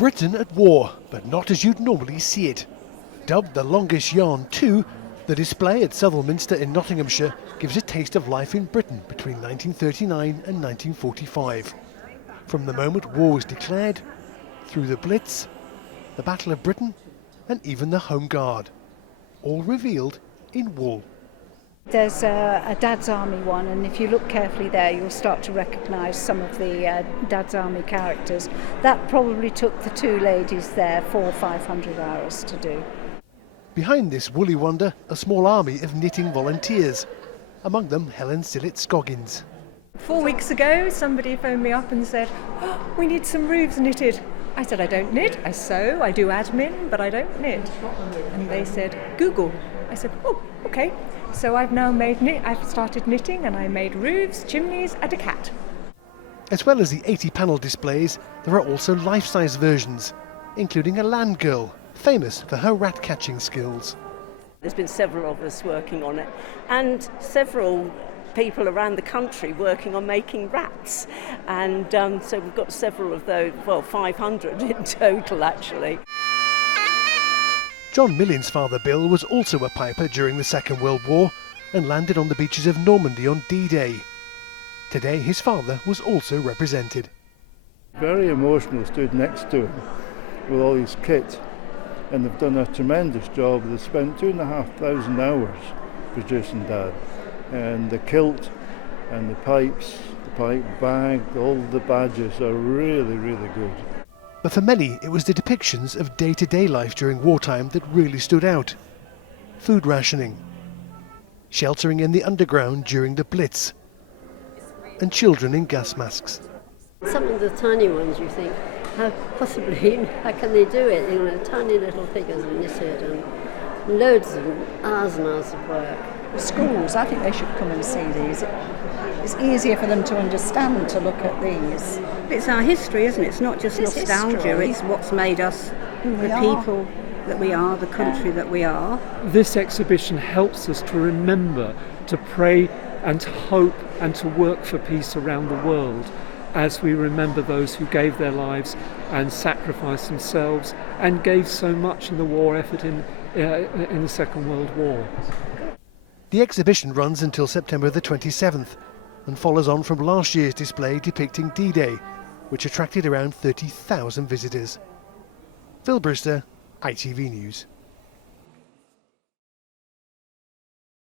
Britain at war, but not as you'd normally see it. Dubbed the longest yarn too, the display at Southwell Minster in Nottinghamshire gives a taste of life in Britain between 1939 and 1945. From the moment war was declared, through the Blitz, the Battle of Britain, and even the Home Guard. All revealed in wool. There's a Dad's Army one, and if you look carefully there, you'll start to recognise some of the Dad's Army characters. That probably took the two ladies there 400 or 500 hours to do. Behind this woolly wonder, a small army of knitting volunteers, among them Helen Sillett-Scoggins. 4 weeks ago, somebody phoned me up and said, "Oh, we need some roofs knitted." I said, "I don't knit, I sew, I do admin, but I don't knit." And they said, "Google." I said, "Oh, okay." So I've started knitting, and I made roofs, chimneys and a cat. As well as the 80 panel displays, there are also life-size versions, including a land girl, famous for her rat-catching skills. There's been several of us working on it, and several people around the country working on making rats, and so we've got several of those, well, 500 in total actually. John Million's father Bill was also a piper during the Second World War and landed on the beaches of Normandy on D-Day. Today his father was also represented. Very emotional, stood next to him with all his kit, and they've done a tremendous job. They've spent 2,500 hours producing Dad, and the kilt and the pipes, the pipe bag, all the badges are really, really good. But for many, it was the depictions of day-to-day life during wartime that really stood out. Food rationing, sheltering in the underground during the Blitz, and children in gas masks. Some of the tiny ones you think, how can they do it? You know, tiny little figures are knitted, and loads of hours and hours of work. Schools, I think they should come and see these. It's easier for them to understand to look at these. It's our history, isn't it? It's not just nostalgia, history. It's what's made us the people that we are, the country that we are. This exhibition helps us to remember, to pray and to hope and to work for peace around the world as we remember those who gave their lives and sacrificed themselves and gave so much in the war effort in the Second World War. The exhibition runs until September the 27th and follows on from last year's display depicting D-Day, which attracted around 30,000 visitors. Phil Brewster, ITV News.